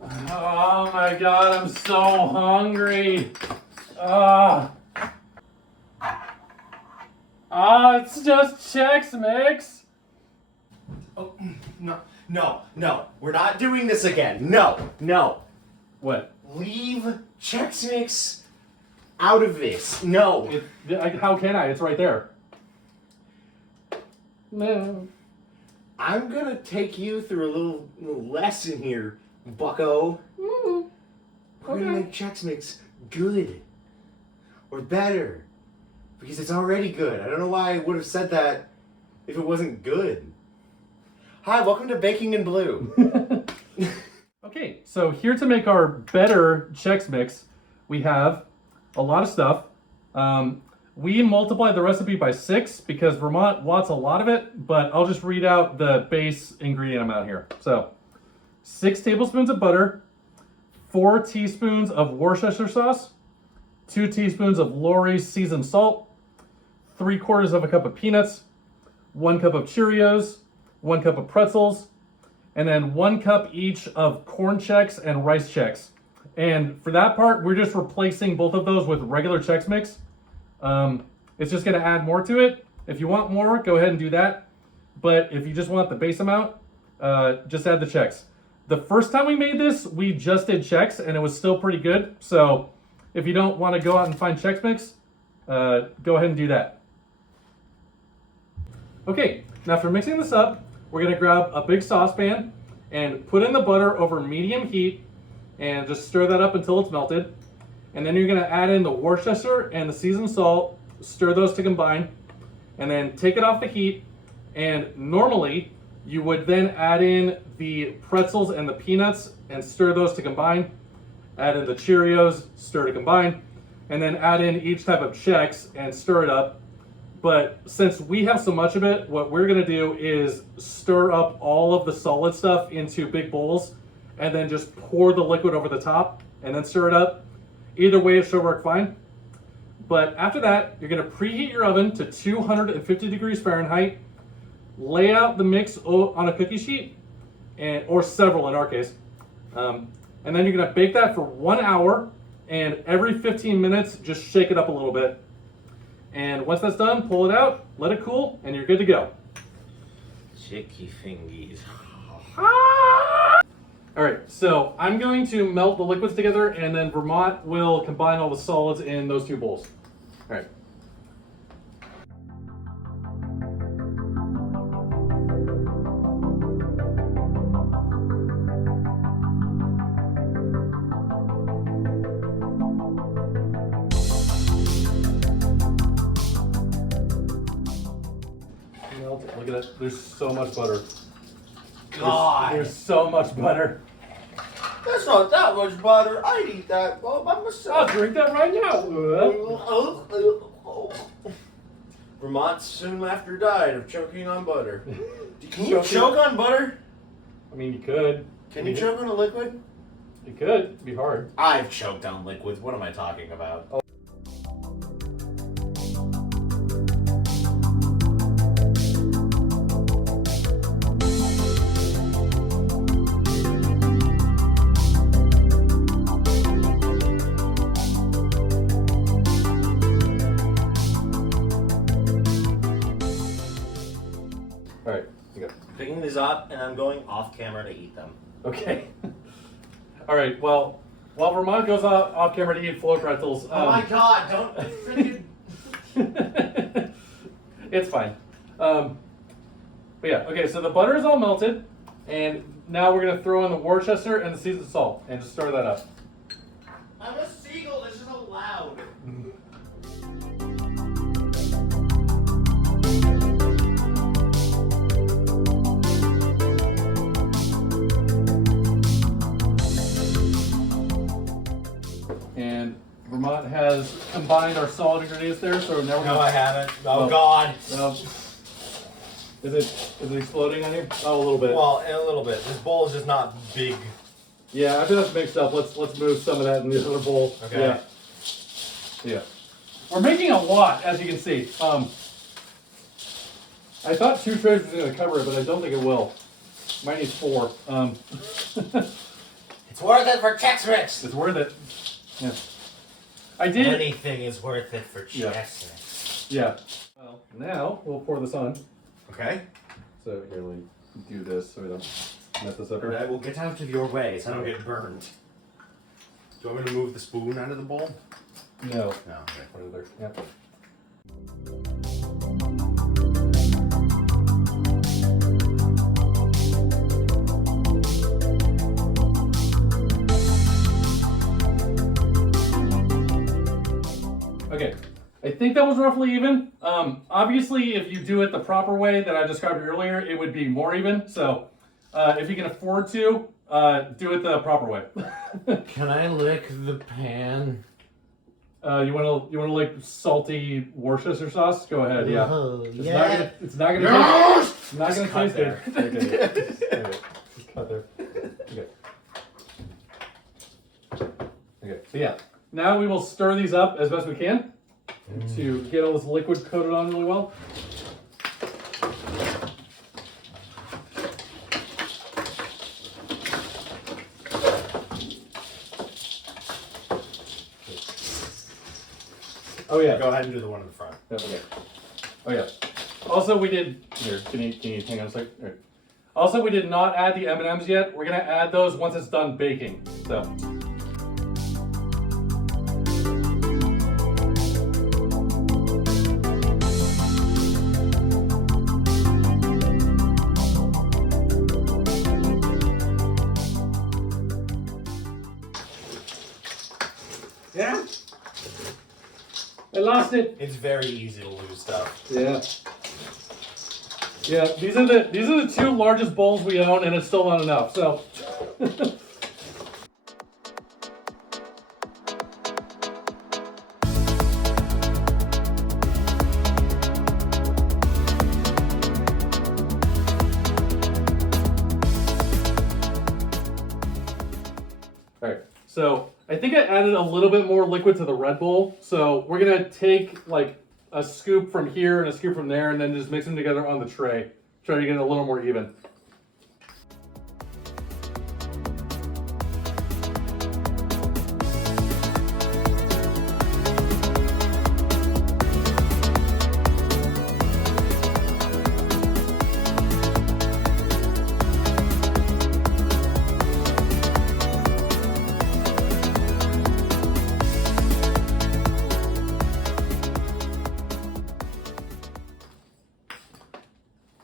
Oh my god, I'm so hungry. It's just Chex Mix. Oh, no. We're not doing this again. No. What? Leave Chex Mix out of this. No. How can I? It's right there. No. I'm gonna take you through a little lesson here, bucko. We're gonna make Chex Mix good. Or better. Because it's already good. I don't know why I would have said that if it wasn't good. Hi, welcome to Baking in Blue. Okay, so here to make our better Chex Mix, we have a lot of stuff. We multiplied the recipe by 6 because Vermont wants a lot of it, but I'll just read out the base ingredient amount here. So, 6 tablespoons of butter, 4 teaspoons of Worcestershire sauce, 2 teaspoons of Lawry seasoned salt, 3/4 of a cup of peanuts, 1 cup of Cheerios, 1 cup of pretzels, and then 1 cup each of corn Chex and rice Chex. And for that part, we're just replacing both of those with regular Chex Mix. It's just going to add more to it. If you want more, go ahead and do that. But if you just want the base amount, just add the Chex. The first time we made this, we just did Chex and it was still pretty good. So if you don't want to go out and find Chex Mix, go ahead and do that. Okay, now for mixing this up, we're going to grab a big saucepan and put in the butter over medium heat and just stir that up until it's melted. And then you're going to add in the Worcestershire and the seasoned salt, stir those to combine, and then take it off the heat. And normally you would then add in the pretzels and the peanuts and stir those to combine. Add in the Cheerios, stir to combine, and then add in each type of Chex and stir it up. But since we have so much of it, what we're going to do is stir up all of the solid stuff into big bowls and then just pour the liquid over the top and then stir it up. Either way, it should work fine. But after that, you're going to preheat your oven to 250 degrees Fahrenheit. Lay out the mix on a cookie sheet, or several in our case. And then you're going to bake that for 1 hour. And every 15 minutes, just shake it up a little bit. And once that's done, pull it out, let it cool, and you're good to go. Chicky fingies. All right, so I'm going to melt the liquids together, and then Vermont will combine all the solids in those 2 bowls. All right. Look at that. There's so much butter. God. There's so much butter. That's not that much butter. I'd eat that all by myself. I'll drink that right now. Vermont soon after died of choking on butter. Can you choke on butter? I mean, you could. Can you choke on a liquid? You could. It'd be hard. I've choked on liquids. What am I talking about? Oh. All right, you go. Picking these up, and I'm going off camera to eat them. Okay. All right. Well, while Vermont goes off camera to eat floor pretzels. Oh my God! Don't freaking. It's fine. But yeah. Okay. So the butter is all melted, and now we're gonna throw in the Worcestershire and the seasoned salt, and just stir that up. I'm a seagull. This isn't allowed. And Vermont has combined our solid ingredients there, so now we're No, gonna. I haven't. Oh God. No. Is it exploding on you? Oh, a little bit. Well, in a little bit. This bowl is just not big. Yeah, after that's mixed up, let's move some of that in the other bowl. Okay. Yeah. Yeah. We're making a lot, as you can see. I thought 2 trays was going to cover it, but I don't think it will. Might need 4. It's It's worth it for Chex Mix. It's worth it. Yeah. I did. Anything is worth it for Chex Mix. Yeah. Well, now we'll pour this on. Okay. So here, let me do this so we don't mess this up. Alright, well, get out of your way so I don't get burned. Do you want me to move the spoon out of the bowl? No. No. Okay. Put it there. Yeah. Okay, I think that was roughly even. Obviously, if you do it the proper way that I described earlier, it would be more even. So, if you can afford to, do it the proper way. Can I lick the pan? You wanna like salty Worcestershire sauce? Go ahead. Yeah. Yeah. It's not gonna. Yes! It's not gonna taste good. Okay. Okay. Just cut there. Okay. Okay. So yeah. Now we will stir these up as best we can to get all this liquid coated on really well. Oh yeah. Go ahead and do the one in the front. Yeah, okay. Oh yeah. Also, we did. Here, can you hang on a second? Here. Also, we did not add the M&Ms yet. We're gonna add those once it's done baking. So. Yeah. I lost it. It's very easy to lose stuff. Yeah. Yeah, these are the two largest bowls we own, and it's still not enough. So. All right. So I think I added a little bit more liquid to the Red Bull. So we're gonna take like a scoop from here and a scoop from there, and then just mix them together on the tray. Try to get it a little more even.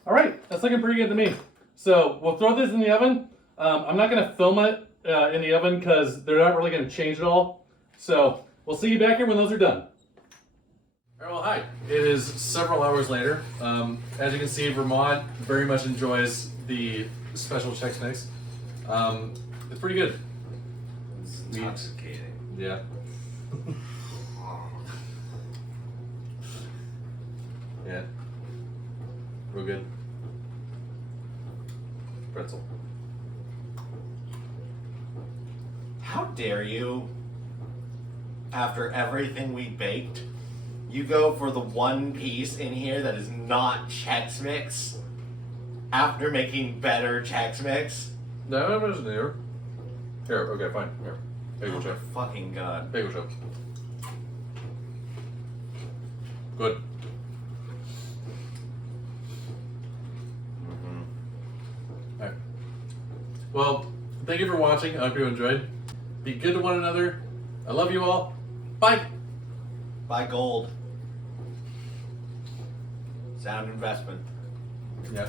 All right, that's looking pretty good to me. So we'll throw this in the oven. I'm not gonna film it in the oven because they're not really gonna change at all. So we'll see you back here when those are done. All right, well, hi. It is several hours later. As you can see, Vermont very much enjoys the special Chex Mix. It's pretty good. It's intoxicating. Yeah. Yeah. Real good. Pretzel. How dare you, after everything we baked, you go for the one piece in here that is not Chex Mix after making better Chex Mix? No, it isn't here. Here, okay, fine. Here. Bagel Oh chip. my fucking god. Bagel chip. Good. Alright. Well, thank you for watching. I hope you enjoyed. Be good to one another. I love you all. Bye. Buy gold. Sound investment. Yeah.